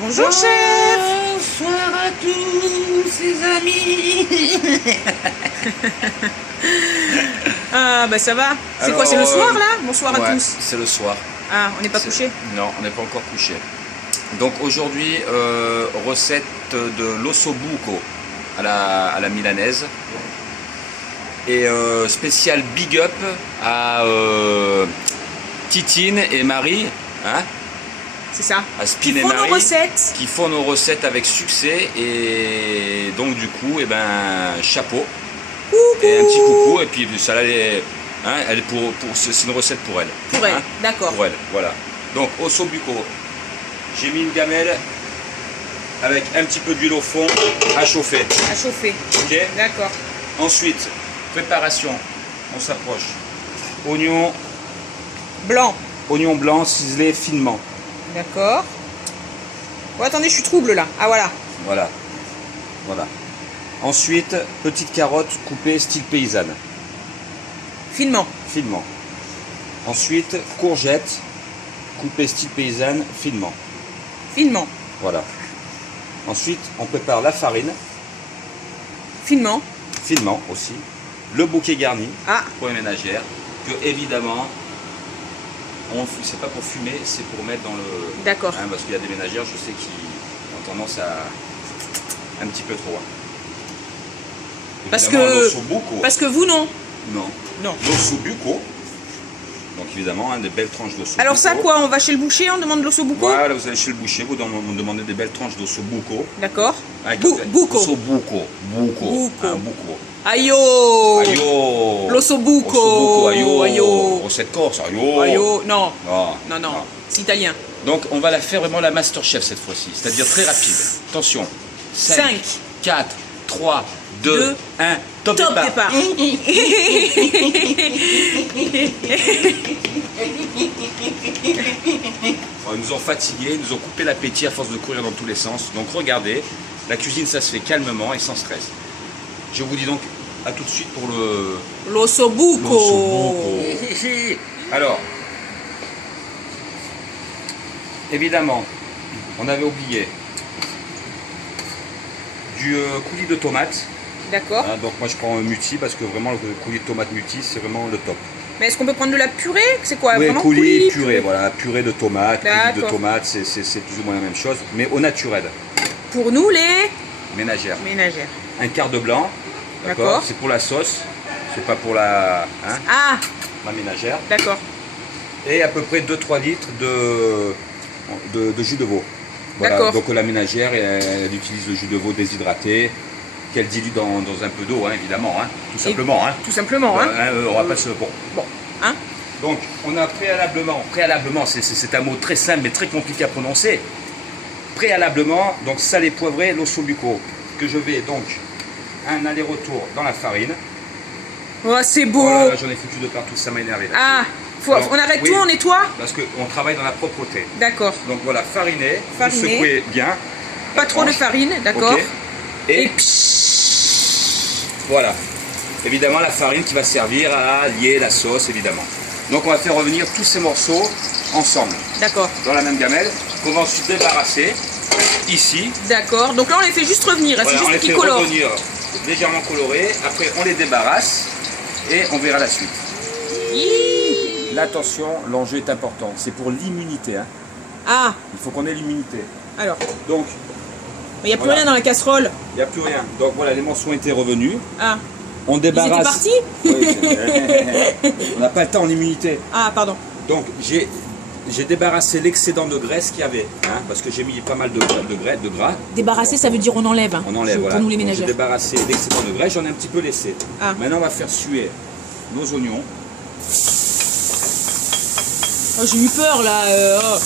Bonjour chef. Bonsoir à tous les amis. Ah bah ça va. C'est quoi, Alors, c'est le soir là? Bonsoir à ouais, tous. c'est le soir. Ah, on n'est pas couché? Non, on n'est pas encore couché. Donc aujourd'hui, recette de l'ossobuco à la milanaise. Et spécial big up à Titine et Marie, hein, C'est ça. à Spin Qui et font Marie, nos recettes. qui font nos recettes avec succès. Et donc du coup, eh ben, chapeau. Coucou. Et un petit coucou, et puis ça elle, hein, elle c'est une recette pour elle. Pour elle, hein, d'accord. Pour elle, voilà. Donc ossobuco, j'ai mis une gamelle avec un petit peu d'huile au fond à chauffer. À chauffer. Ok. D'accord. Ensuite, préparation, on s'approche. Oignon Blanc. ciselé finement. D'accord. Oh, attendez, je suis trouble là. Ah voilà. Voilà. Voilà. Ensuite, petite carotte coupée style paysanne. Finement. Finement. Ensuite, courgette coupée style paysanne finement. Finement. Voilà. Ensuite, on prépare la farine, Finement. finement aussi. Le bouquet garni Ah, pour les ménagères, que évidemment, c'est pas pour fumer, c'est pour mettre dans le... d'accord. hein, parce qu'il y a des ménagères, je sais, qui ont tendance à un petit peu trop. Parce Évidemment, que- l'ossobuco. Parce que vous non. Non. Non. L'ossobuco. Donc évidemment, hein, des belles tranches d'ossobuco. Alors ça quoi, on va chez le boucher, on demande l'ossobuco? Voilà, vous allez chez le boucher, vous demandez des belles tranches d'ossobuco. D'accord. Avec Buco. Ossobuco. Buco. Buco. Hein, buco. Ayo. Ayo. L'ossobuco. Ossobuco, ayo. Ayo. Recette corse, ayo. Ayo. Non. Non. Non. C'est italien. Donc on va la faire vraiment la Masterchef cette fois-ci, c'est-à-dire très rapide. Attention. 5, 4, 3, 2, 1, top départ. Oh, ils nous ont fatigués, ils nous ont coupé l'appétit à force de courir dans tous les sens. Donc regardez, la cuisine ça se fait calmement et sans stress. Je vous dis donc à tout de suite pour le... L'ossobuco. l'ossobuco. Alors, évidemment, on avait oublié du coulis de tomates. D'accord. Hein, donc moi je prends un muti parce que vraiment le coulis de tomate muti c'est vraiment le top. Mais est-ce qu'on peut prendre de la purée? C'est quoi? Oui, Vraiment coulis, purée, voilà, purée de tomate, coulis de D'accord. tomate, c'est plus ou moins la même chose, mais au naturel, Pour nous les ménagère. ménagères. Un quart de blanc, D'accord. d'accord, c'est pour la sauce, c'est pas pour la, hein, Ah, la ménagère, d'accord. et à peu près 2-3 litres de jus de veau. Voilà, D'accord. donc la ménagère, elle utilise le jus de veau déshydraté, qu'elle dilue dans un peu d'eau, hein, évidemment, hein, tout simplement. Hein. Tout simplement, hein. On va pas se... Bon. Hein. Donc, on a préalablement, c'est un mot très simple mais très compliqué à prononcer. Préalablement, donc salé poivré, l'ossobuco, que je vais donc un aller-retour dans la farine. Oh, c'est beau. Voilà, j'en ai foutu de partout, ça m'a énervé. Là. Ah, Alors, on arrête oui, tout, on nettoie? Parce qu'on travaille dans la propreté. D'accord. Donc voilà, fariner, vous Fariner. secouez bien. Pas trop de farine, d'accord. Ok. Et Et psh, voilà. Évidemment, la farine qui va servir à lier la sauce, évidemment. Donc on va faire revenir tous ces morceaux ensemble, d'accord. dans la même gamelle, qu'on va ensuite débarrasser, ici. D'accord. Donc là, on les fait juste revenir, hein, Voilà, c'est on les juste fait qu'ils colorent. revenir légèrement colorés, après on les débarrasse, et on verra la suite. Hi. Là, attention, l'enjeu est important, c'est pour l'immunité. Hein. Ah, Il faut qu'on ait l'immunité. alors. Donc, Il n'y a plus Voilà. rien dans la casserole. il n'y a plus rien. Donc voilà, les morceaux étaient revenus. Ah, On ils étaient débarrasse. partis? Oui, on n'a pas le temps en immunité. Ah, pardon. Donc j'ai débarrassé l'excédent de graisse qu'il y avait, hein, parce que j'ai mis pas mal de gras. Débarrasser, ça veut dire on enlève. Hein, On enlève, pour voilà. nous les Donc, j'ai ménagères. débarrassé l'excédent de graisse, j'en ai un petit peu laissé. Ah. Maintenant on va faire suer nos oignons. Oh, j'ai eu peur là. Oh.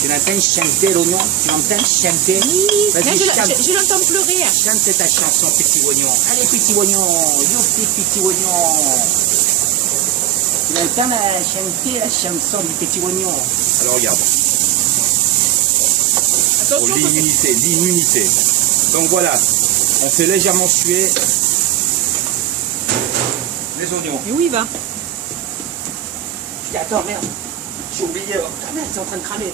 Tu l'entends chanter l'oignon? Tu l'entends chanter? Là, Vas-y, chante. je l'entends pleurer. Chante ta chanson, petit oignon. Allez, petit oignon. Youpi, petit oignon. Tu l'entends chanter la chanson du petit oignon? Alors regarde. Pour Attention. l'immunité. Donc voilà, on fait légèrement suer les oignons. Mais où il va? Attends, merde. j'ai oublié. Oh, ta merde, c'est en train de cramer.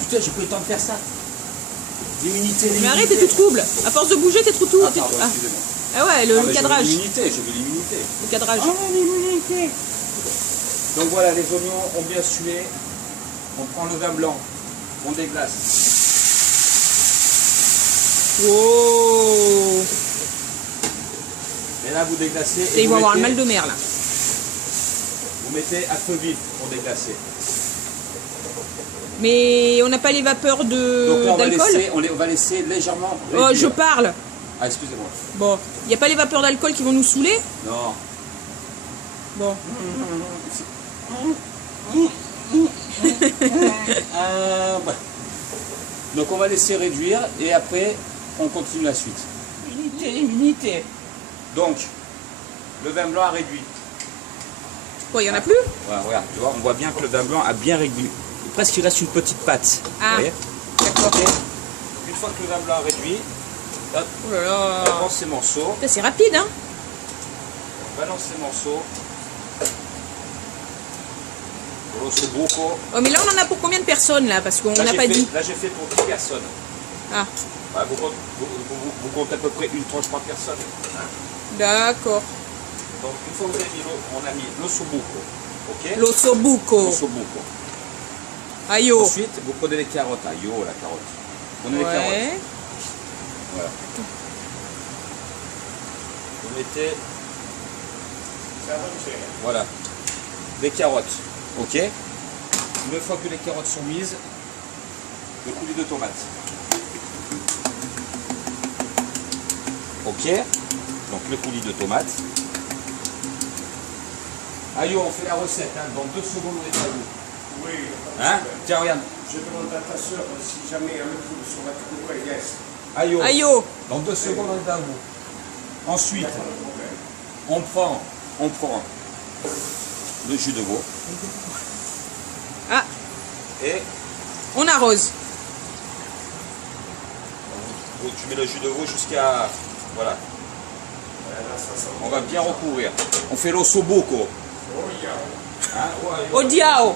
Putain, j'ai pas eu le temps de faire ça. L'immunité, Mais arrête, t'es tout trouble. À force de bouger, t'es trop tout. Ah, pardon, excusez-moi. Ah ouais, le cadrage. Je veux l'immunité. Le cadrage. Ah, l'immunité. Donc voilà, les oignons ont bien sué. On prend le vin blanc, on déglace. Wow. Et là, vous déglacez. Et ils vont avoir le mal de mer là. Vous mettez à feu vif pour déglacer. Mais on n'a pas les vapeurs Donc là, d'alcool. on va laisser légèrement. Oh, réduire. je parle. Ah, excusez-moi. Bon, il n'y a pas les vapeurs d'alcool qui vont nous saouler? Non. Bon. Ouais. Donc on va laisser réduire et après on continue la suite. Unité. Donc le vin blanc a réduit. Quoi, il n'y en a plus? Ouais, regarde, tu vois, on voit bien que le vin blanc a bien réduit. Presque il reste une petite pâte. Ah, vous voyez. d'accord. Okay. Une fois que le vin blanc a réduit, hop, Oh là là. balance ces morceaux. Putain, c'est rapide, hein? Balance ces morceaux. L'osso buco. Oh, mais là, on en a pour combien de personnes, là? Parce qu'on n'a pas dit. Là, j'ai fait pour 10 personnes. Ah, Ouais, vous comptez à peu près une tranche par personne. d'accord. Donc, une fois que vous avez mis on a mis l'osso buco. Ok? L'osso buco. L'osso buco. Aïe, oh. Ensuite, vous prenez les carottes. Ah, yo, la carotte. Prenez les carottes. Ouais. Voilà. Vous mettez. Voilà. Les carottes. Ok? Une fois que les carottes sont mises, le coulis de tomate. Ok? Donc le coulis de tomate. Aïe, on fait la recette. Hein. Dans 2 secondes, on est à vous. Oui. Hein? Tiens, regarde. Je demande à ta soeur si jamais elle me trouve sur la pourquoi yes. Aïe, Aïe, oh. dans 2 secondes, on est à vous. Ensuite, on prend le jus de veau Ah, et on arrose. tu mets le jus de veau jusqu'à... Voilà. On va bien recouvrir. On fait l'osso buco. Hein? Au diao.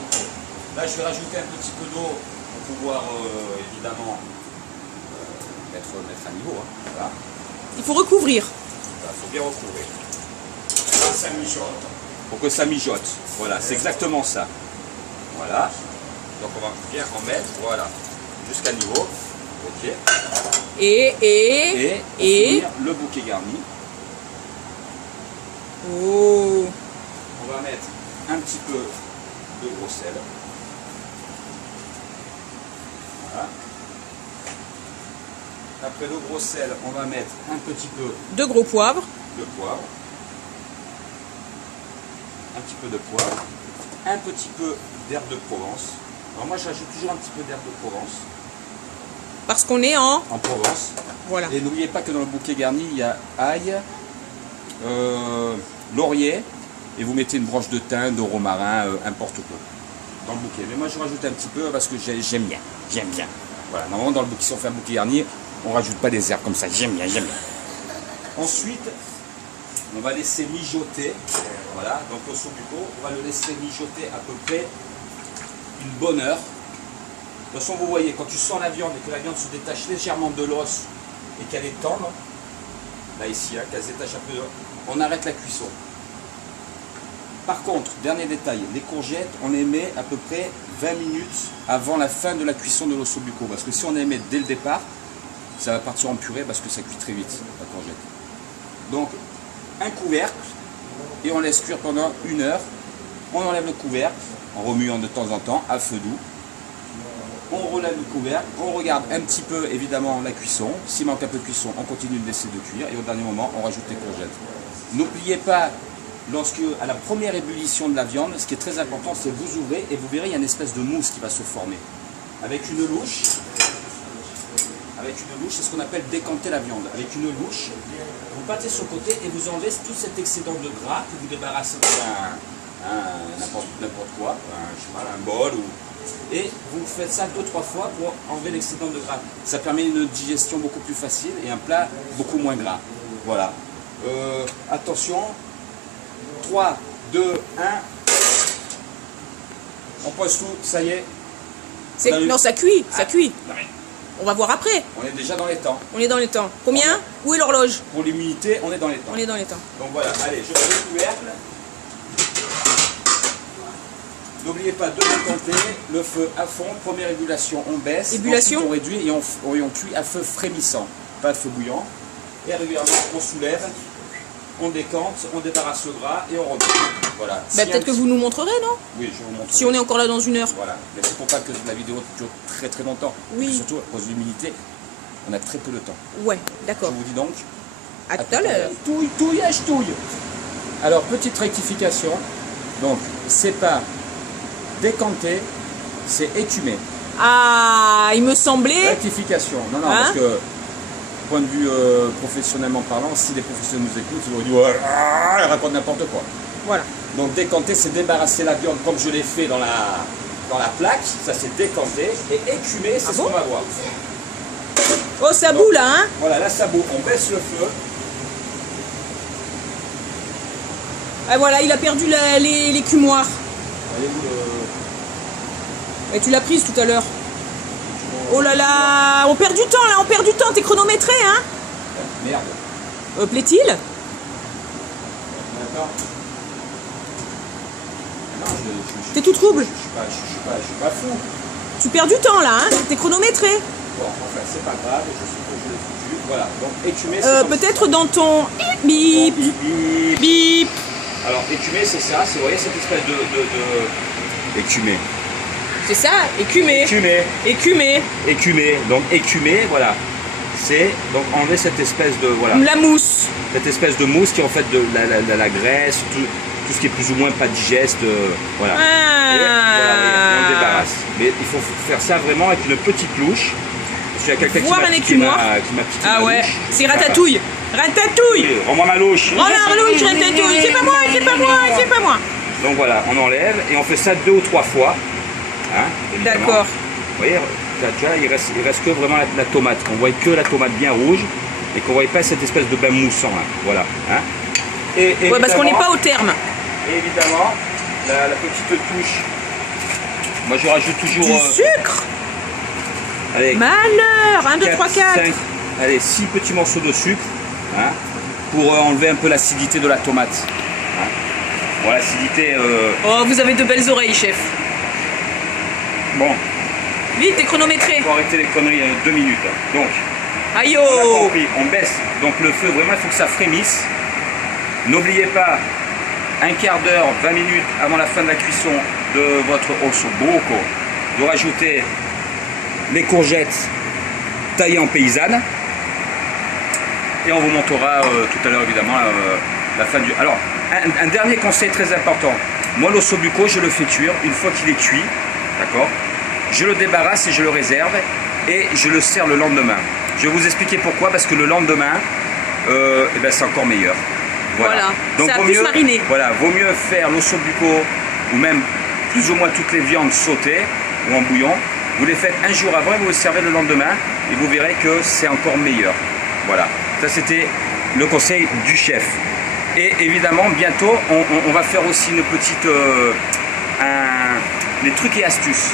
Là, je vais rajouter un petit peu d'eau pour pouvoir, évidemment, mettre à niveau. Hein. Voilà. Il faut recouvrir. Il faut bien recouvrir. Ça mijote. Pour que ça mijote. Voilà, c'est exactement ça. Voilà. Donc on va bien en mettre, voilà, jusqu'à niveau. Ok. Et pour finir, le bouquet garni. Oh. On va mettre un petit peu de gros sel. Voilà. Après le gros sel, on va mettre un petit peu Deux gros poivres. de poivre. Un petit peu de poivre. Un petit peu d'herbe de Provence. Alors moi j'ajoute toujours un petit peu d'herbe de Provence. Parce qu'on est en... En Provence. Voilà. Et n'oubliez pas que dans le bouquet garni, il y a ail, laurier, et vous mettez une branche de thym, de romarin, n'importe quoi, dans le bouquet. Mais moi je rajoute un petit peu parce que j'aime bien. Voilà, normalement dans le bouquet, si on fait un bouquet garni, on ne rajoute pas des herbes comme ça, j'aime bien. Ensuite, on va laisser mijoter, voilà, donc l'osso buco, on va le laisser mijoter à peu près une bonne heure. De toute façon, vous voyez, quand tu sens la viande et que la viande se détache légèrement de l'os et qu'elle est tendre, là ici, hein, qu'elle se détache un peu, on arrête la cuisson. Par contre, dernier détail, les courgettes, on les met à peu près 20 minutes avant la fin de la cuisson de l'osso buco. Parce que si on les met dès le départ, ça va partir en purée parce que ça cuit très vite, la courgette. Donc, un couvercle, et on laisse cuire pendant 1 heure. On enlève le couvercle, en remuant de temps en temps, à feu doux. On relève le couvercle, on regarde un petit peu évidemment la cuisson. S'il manque un peu de cuisson, on continue de laisser de cuire et au dernier moment, on rajoute les courgettes. N'oubliez pas, à la première ébullition de la viande, ce qui est très important, c'est vous ouvrez et vous verrez, il y a une espèce de mousse qui va se former. Avec une louche, c'est ce qu'on appelle décanter la viande. Avec une louche, vous battez sur le côté et vous enlevez tout cet excédent de gras que vous débarrassez de n'importe quoi, un bol et vous faites ça 2-3 fois pour enlever l'excédent de gras. Ça permet une digestion beaucoup plus facile et un plat beaucoup moins gras. Voilà. Attention. 3, 2, 1. On pose tout, ça y est. Non, ça cuit, ça cuit. Non, mais On va voir après. on est déjà dans les temps. On est dans les temps. Combien? Où est l'horloge? Pour l'humidité, on est dans les temps. On est dans les temps. Donc voilà, allez, je mets le couvercle. N'oubliez pas de décanter, le feu à fond, première ébullition, on baisse. Ébullition. Ensuite, on réduit et on cuit à feu frémissant, pas de feu bouillant. Et régulièrement, on soulève, on décante, on débarrasse le gras et on remet. Voilà. Bah, peut-être que vous nous montrerez, non? Oui, je vous montre. Si on est encore là dans une heure. Voilà, mais c'est pour pas que la vidéo dure très très longtemps. Oui. Et surtout, à cause de l'humidité, on a très peu de temps. Ouais, Je d'accord. vous dis donc, À tout à l'heure. Touille, touillage, touille. Alors, petite rectification. Donc, c'est pas décanté, c'est écumé. Ah, il me semblait. Rectification. Non, non, Hein? parce que, point de vue professionnellement parlant, si les professionnels nous écoutent, ils vont dire ouais, ils racontent n'importe quoi. Voilà. Donc, décanter, c'est débarrasser la viande comme je l'ai fait dans la plaque. Ça, c'est décanté. Et écumé, c'est Ah ce bon qu'on va voir. Oh, ça bout là, hein? Voilà, là, ça bout. On baisse le feu. Ah, voilà, il a perdu l'écumoire. Voyez-vous le... Et tu l'as prise tout à l'heure. Oh là là, on perd du temps là, on perd du temps. T'es chronométré, hein? Merde. Plaît-il? D'accord. Non, T'es tout trouble? je suis pas fou. Tu perds du temps là, hein? T'es chronométré. Bon, enfin, c'est pas grave, je suppose que je l'ai foutu. Voilà, donc écumé, c'est comme Peut-être dans ton bip, Bip. bip. Alors, écumé, c'est ça, c'est, vous voyez, cette espèce de... Écumé. C'est ça, écumé. Écumé. Écumé. Écumé. Donc, écumé, voilà. C'est donc enlever cette espèce de... Voilà. La mousse. Cette espèce de mousse qui est en fait de la graisse, tout ce qui est plus ou moins pas digeste, voilà. Ah. Et voilà, on le débarrasse. Mais il faut faire ça vraiment avec une petite louche. Parce qu'il y a quelqu'un Voir un écumoire. qui m'a piqué Ah ma ouais, louche. c'est ratatouille. Ratatouille. Oui, rends-moi ma louche. Oh la louche, ratatouille. C'est pas moi, c'est pas moi, c'est pas moi. Donc voilà, on enlève et on fait ça 2 ou 3 fois. Hein, évidemment. D'accord. Vous voyez, tu vois, il reste que vraiment la tomate. On voit que la tomate bien rouge et qu'on ne voit pas cette espèce de bain moussant là. Voilà. Hein. Et Ouais, parce qu'on n'est pas au terme. Et évidemment, la petite touche. Moi je rajoute toujours. Du sucre. Allez, Malheur. 1, 2, 3, 4. 5, allez, 6 petits morceaux de sucre. Hein, pour enlever un peu l'acidité de la tomate. Hein. Bon, l'acidité. Oh, vous avez de belles oreilles, chef. Bon, Vite, t'es chronométré. faut arrêter les conneries 2 minutes. Hein. Donc. Aïe On a oh. compris, on baisse donc le feu, vraiment il faut que ça frémisse. N'oubliez pas, un quart d'heure, 20 minutes avant la fin de la cuisson de votre osso buco, de rajouter les courgettes taillées en paysanne. Et on vous montrera tout à l'heure évidemment la fin du... Alors, un dernier conseil très important. Moi l'osso buco, je le fais cuire une fois qu'il est cuit, d'accord? Je le débarrasse et je le réserve et je le sers le lendemain. Je vais vous expliquer pourquoi, parce que le lendemain, eh ben, c'est encore meilleur. Voilà. Donc Ça a vaut plus mieux, mariné. voilà, vaut mieux faire l'osso buco ou même plus ou moins toutes les viandes sautées ou en bouillon. Vous les faites un jour avant et vous les servez le lendemain et vous verrez que c'est encore meilleur. Voilà, ça c'était le conseil du chef. Et évidemment, bientôt, on va faire aussi une petite... des trucs et astuces.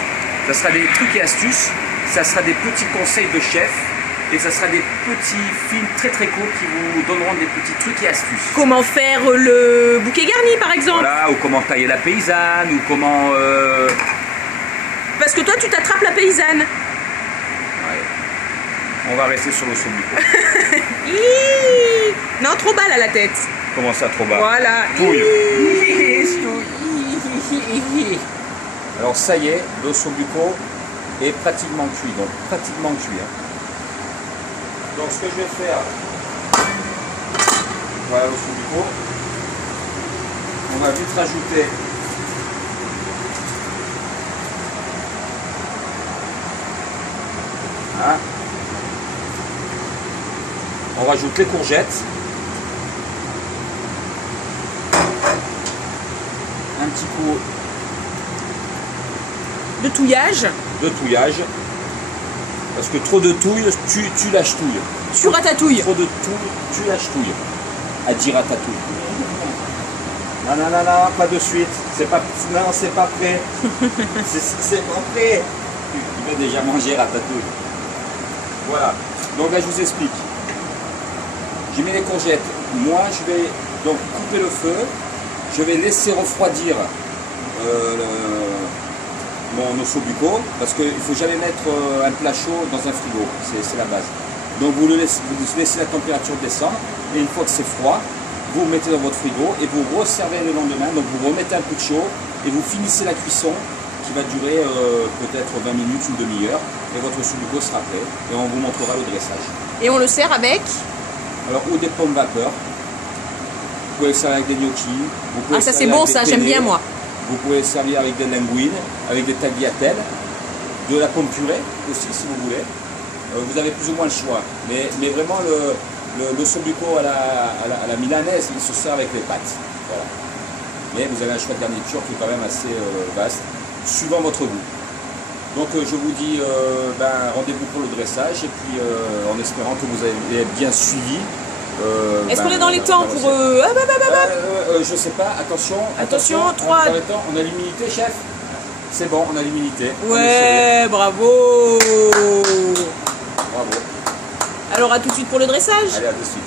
Ça sera des trucs et astuces, ça sera des petits conseils de chef et ça sera des petits films très très courts qui vous donneront des petits trucs et astuces. Comment faire le bouquet garni, par exemple? Voilà, ou comment tailler la paysanne, ou comment... Parce que toi, tu t'attrapes la paysanne. Ouais. On va rester sur l'osso buco. Hi. Non, trop bas là, la tête. Comment ça, trop bas? Voilà. Touille. Hi. Alors ça y est, l'osso buco est pratiquement cuit, donc pratiquement cuit. Hein. Donc ce que je vais faire, voilà l'osso buco, on va vite rajouter hein. On rajoute les courgettes, un petit coup De touillage. de touillage, parce que trop de touille, tu la ch'touilles. Tu ratatouilles. Trop de touille, tu la ch'touilles. À dire ratatouille. Non, non, non, non, pas de suite. C'est pas, non, c'est pas prêt. C'est pas prêt. Il va déjà manger ratatouille. Voilà. Donc là, je vous explique. J'ai mis les courgettes. Moi, je vais donc couper le feu. Je vais laisser refroidir mon ossobuco parce qu'il ne faut jamais mettre un plat chaud dans un frigo. C'est la base. Donc vous laissez la température descendre et une fois que c'est froid, vous le mettez dans votre frigo et vous resservez le lendemain. Donc vous remettez un peu de chaud et vous finissez la cuisson qui va durer peut-être 20 minutes, une demi-heure et votre ossobuco sera prêt et on vous montrera le dressage. Et on le sert avec? Alors ou des pommes vapeur, vous pouvez le servir avec des gnocchis. Vous pouvez Ah ça c'est bon ça, j'aime bien moi. Vous pouvez le servir avec des linguines, avec des tagliatelles, de la pomme purée aussi si vous voulez. Vous avez plus ou moins le choix. Mais vraiment l'ossobuco à la milanaise, il se sert avec les pâtes. Voilà. Mais vous avez un choix de garniture qui est quand même assez vaste, suivant votre goût. Donc je vous dis rendez-vous pour le dressage et puis en espérant que vous avez bien suivi. Est-ce qu'on est dans les temps pour... je sais pas, attention. Attention, 3... On a l'humidité, chef? C'est bon, on a l'humidité. Ouais, bravo. Bravo. Alors à tout de suite pour le dressage. Allez, à tout de suite.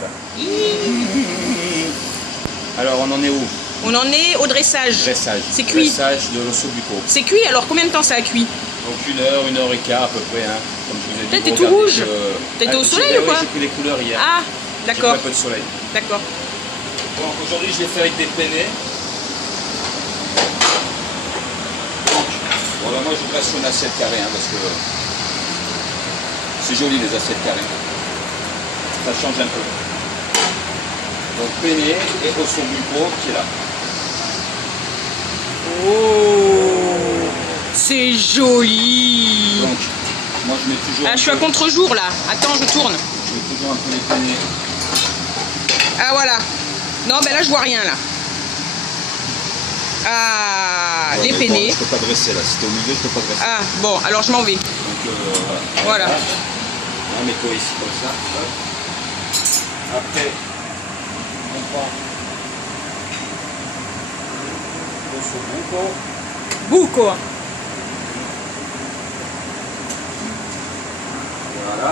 Alors on en est où? On en est au dressage. Dressage. C'est cuit. Dressage de l'ossobuco. C'est cuit, alors combien de temps ça a cuit? Donc 1 heure et quart à peu près. Hein. Comme je vous ai dit. T'es tout rouge. T'étais au soleil ou quoi? J'ai pris les couleurs hier. Ah, d'accord. J'ai pris un peu de soleil. D'accord. Bon, aujourd'hui je l'ai fait avec des penne. Bon, ben, moi je place sur une assiette carrée hein, parce que c'est joli les assiettes carrées. Ça change un peu. Donc penne et ossobuco qui est là. Oh, c'est joli. Donc, moi je mets toujours. Ah, je suis à contre-jour là. Attends, je tourne. Je mets toujours un peu les penne. Ah voilà. Non, ben là je vois rien là. Ah, Ouais, les bon, penne. je peux pas dresser là. Si t'es au milieu, je peux pas dresser. Ah, bon, alors je m'en vais. Donc Voilà. Mets-toi ici comme ça. Hop. Après, on prend l'ossobuco. Buco. Voilà.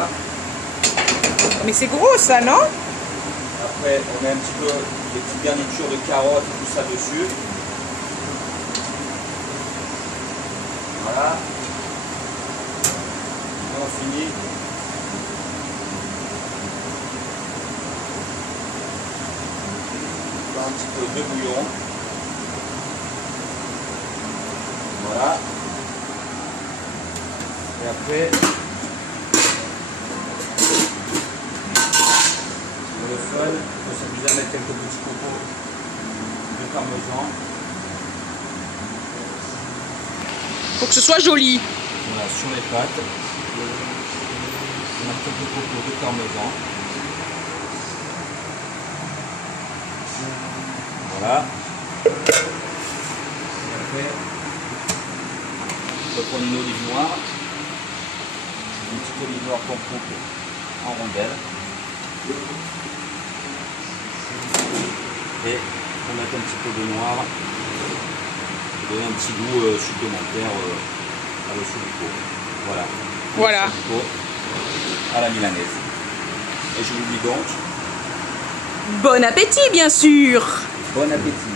Mais c'est gros ça, non? Après, on met un petit peu des petites garnitures de carottes et tout ça dessus. Voilà. Et on finit. Par un petit peu de bouillon. Voilà. Et après, le fun, il faut s'amuser à mettre quelques petits copeaux de parmesan. Faut que ce soit joli. Voilà, sur les pâtes. On a quelques copeaux de parmesan. Voilà. Et après, on peut prendre une olive noire. Une petite olive noire qu'on coupe en rondelles. Et on met un petit peu de noir pour donner un petit goût supplémentaire à l'ossobuco. Voilà. Voilà. L'ossobuco à la milanaise. Et je vous dis donc, Bon appétit, bien sûr. bon appétit.